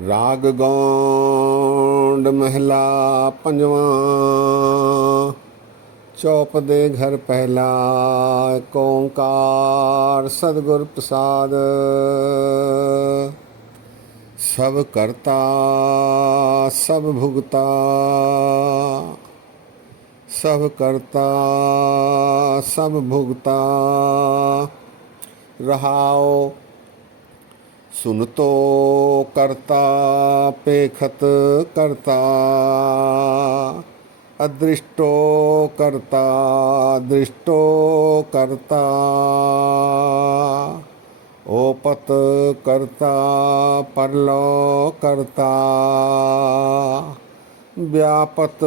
राग गौंड महला पंजवा। चौप दे घर पहला। एक ओंकार सदगुर प्रसाद। सब करता सब भुगता। सब करता सब भुगता। रहाओ सुन तो करता पेखत करता। अदृष्टो करता दृष्टो करता। ओपत करता परलो करता। व्यापत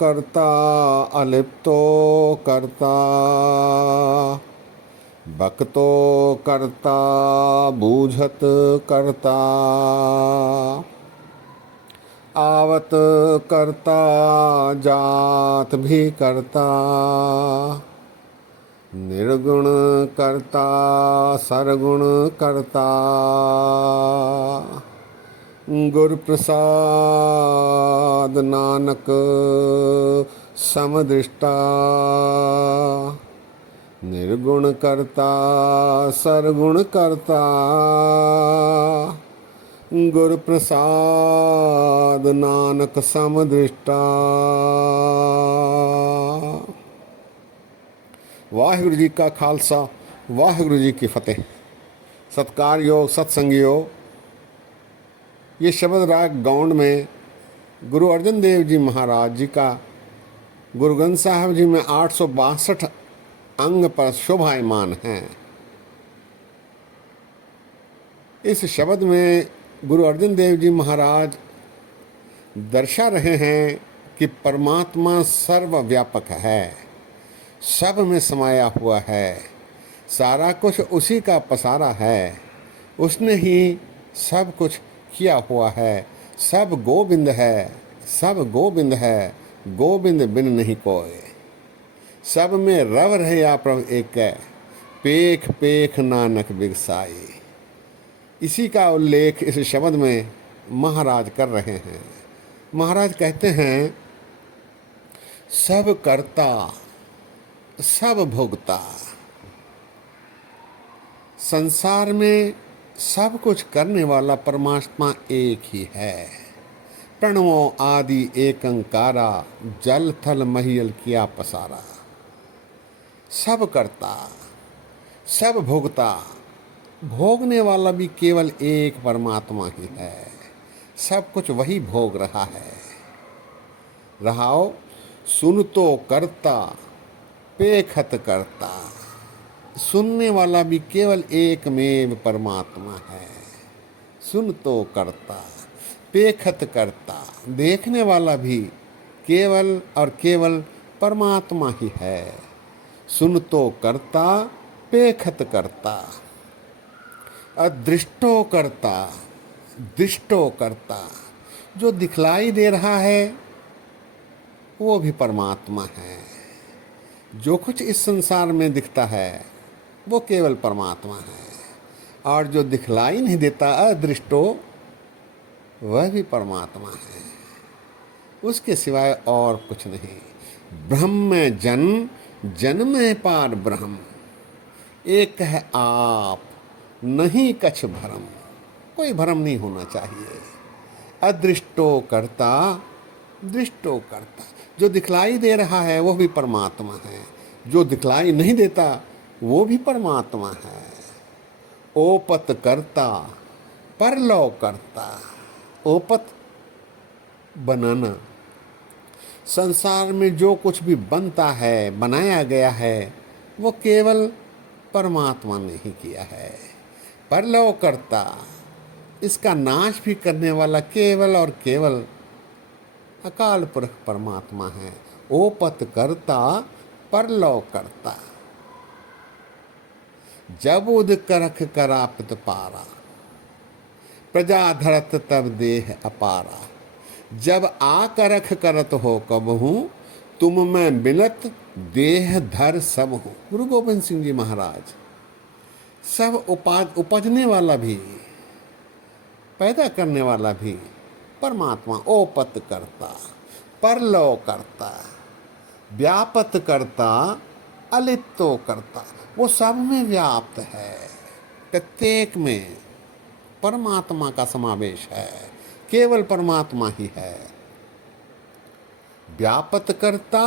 करता अलिप्तो करता। भक्तो करता बूझत करता। आवत करता जात भी करता। निर्गुण करता सरगुण करता। गुर प्रसाद नानक समदृष्टा। निर्गुण करता सरगुण करता। गुर प्रसाद नानक समदृष्टा। वाहिगुरु जी का खालसा वाहिगुरु जी की फतेह। सत्कार योग सत्संग योग। ये शब्द राग गौंड में गुरु अर्जन देव जी महाराज जी का गुरु ग्रंथ साहब जी में 862 अंग पर शोभायमान हैं। इस शब्द में गुरु अर्जन देव जी महाराज दर्शा रहे हैं कि परमात्मा सर्वव्यापक है, सब में समाया हुआ है, सारा कुछ उसी का पसारा है, उसने ही सब कुछ किया हुआ है। सब गोविंद है, सब गोविंद है, गोविंद बिन नहीं कोई। सब में रव रहे प्रभु एक है, पेख पेख नानक बिगसाई। इसी का उल्लेख इस शब्द में महाराज कर रहे हैं। महाराज कहते हैं सब करता सब भोगता। संसार में सब कुछ करने वाला परमात्मा एक ही है। प्रणवो आदि एकंकारा, जल थल महियल किया पसारा। सब करता सब भोगता। भोगने वाला भी केवल एक परमात्मा ही है। सब कुछ वही भोग रहा है। रहाओ सुन तो करता पेखत करता। सुनने वाला भी केवल एकमेव परमात्मा है। सुन तो करता पेखत करता। देखने वाला भी केवल और केवल परमात्मा ही है। सुन तो करता पेखत करता। अदृष्टो करता दृष्टो करता। जो दिखलाई दे रहा है वो भी परमात्मा है। जो कुछ इस संसार में दिखता है वो केवल परमात्मा है। और जो दिखलाई नहीं देता अदृष्टो, वह भी परमात्मा है। उसके सिवाय और कुछ नहीं। ब्रह्म में जन्म, जन्म में पार ब्रह्म। एक है आप, नहीं कछ भरम। कोई भरम नहीं होना चाहिए। अदृष्टो करता दृष्टो करता। जो दिखलाई दे रहा है वो भी परमात्मा है। जो दिखलाई नहीं देता वो भी परमात्मा है। ओपत करता परलौ करता। ओपत बनाना। संसार में जो कुछ भी बनता है, बनाया गया है, वो केवल परमात्मा ने ही किया है। परलौ करता, इसका नाश भी करने वाला केवल और केवल अकाल पुरख परमात्मा है। ओपत करता परलौ करता। जब उद करख करापित पारा, प्रजा धरत तब देह अपारा। जब आ करख करत हो कबहू, तुम में बिनत देह धर सब हो। गुरु गोविंद सिंह जी महाराज। सब उपजने वाला भी पैदा करने वाला भी परमात्मा। ओपत करता, परलव करता, व्यापत करता, अलिप्तो करता, वो सब में व्याप्त है। प्रत्येक में परमात्मा का समावेश है, केवल परमात्मा ही है। व्यापत करता,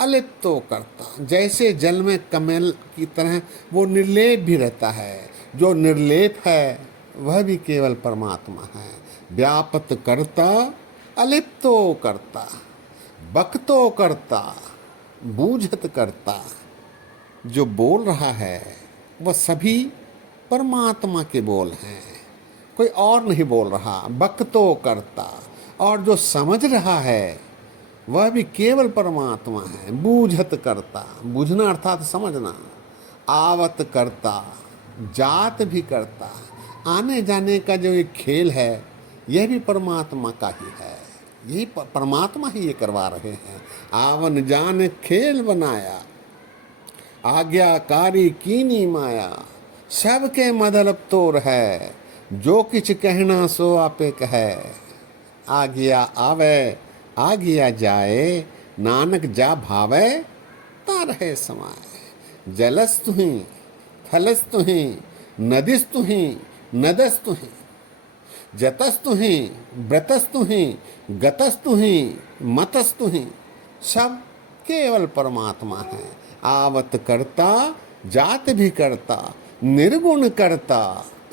अलिप्तो करता, जैसे जल में कमल की तरह वो निर्लेप भी रहता है, जो निर्लेप है वह भी केवल परमात्मा है। व्यापत करता, अलिप्तो करता, बकतो करता, बूझत करता, जो बोल रहा है वह सभी परमात्मा के बोल हैं, कोई और नहीं बोल रहा। बकतो करता, और जो समझ रहा है वह भी केवल परमात्मा है। बूझत करता, बूझना अर्थात समझना। आवत करता, जात भी करता, आने जाने का जो एक खेल है यह भी परमात्मा का ही है। यही परमात्मा ही ये करवा रहे हैं। आवन जान खेल बनाया, आज्ञाकारी कीनी माया, सबके मदलब तोर है, जो किछ कहना सो आपे कहे। आज्ञा आवे आज्ञा जाए, नानक जा भावे ता रहे समाए। जलस तुही, थलस तुही, नदिस तुही, नदस तुही, जतस तुही, व्रतस तुही, गतस तुही, मतस तुही, सब केवल परमात्मा है। आवत करता, जात भी करता, निर्गुण करता,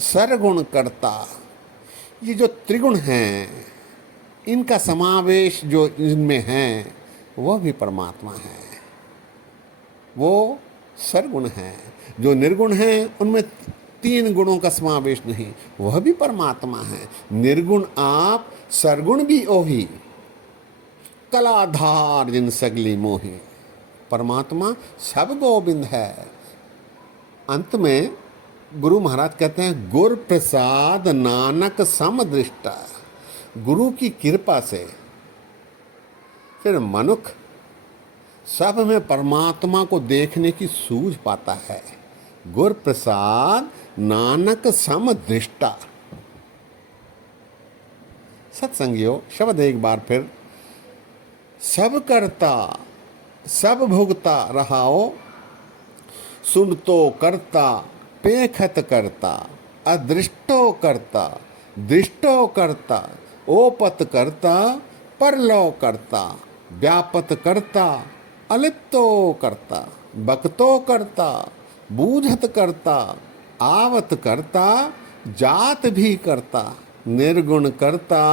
सरगुण करता। ये जो त्रिगुण हैं, इनका समावेश जो इनमें है वह भी परमात्मा है। वो सरगुण है। जो निर्गुण हैं उनमें 3 गुणों का समावेश नहीं, वह भी परमात्मा है। निर्गुण आप, सरगुण भी ओही, कलाधार जिन सगली मोही। परमात्मा सब गोविंद है। अंत में गुरु महाराज कहते हैं, गुर प्रसाद नानक समदृष्टा। गुरु की कृपा से फिर मनुष्य सब में परमात्मा को देखने की सूझ पाता है। गुर प्रसाद नानक समदृष्टा। सत्संगियों, शब्द एक बार फिर, सब करता सब भोगता रहाओ, सुनतो करता पेखत करता, अदृष्टो करता दृष्टो करता, ओपत करता परलव करता, व्यापत करता अलिप्तो करता, बकतो करता, बूझत करता, आवत करता, जात भी करता, निर्गुण करता,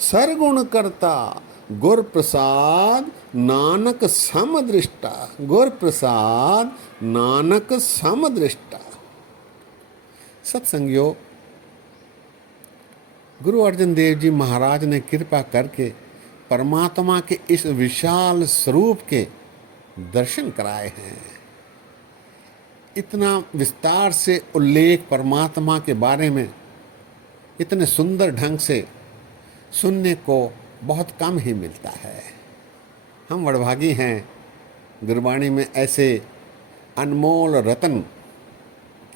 सरगुण करता, गुर प्रसाद नानक समदृष्टा। गुर प्रसाद नानक समदृष्टा। सत्संगियों, गुरु अर्जन देव जी महाराज ने कृपा करके परमात्मा के इस विशाल स्वरूप के दर्शन कराए हैं। इतना विस्तार से उल्लेख परमात्मा के बारे में इतने सुंदर ढंग से सुनने को बहुत कम ही मिलता है। हम वडभागी हैं, गुरबाणी में ऐसे अनमोल रत्न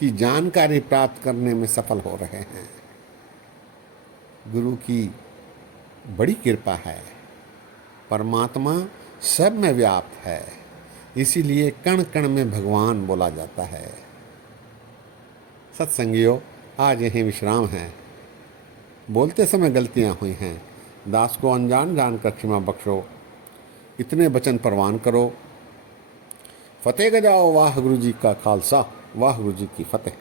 की जानकारी प्राप्त करने में सफल हो रहे हैं। गुरु की बड़ी कृपा है। परमात्मा सब में व्याप्त है, इसीलिए कण कण में भगवान बोला जाता है। सत्संगियों, आज यहीं विश्राम है। बोलते समय गलतियां हुई हैं, दास को अनजान जानकर क्षमा बख्शो। इतने वचन परवान करो। फतेह गजाओ। वाह गुरु जी का खालसा, वाह गुरु जी की फतेह।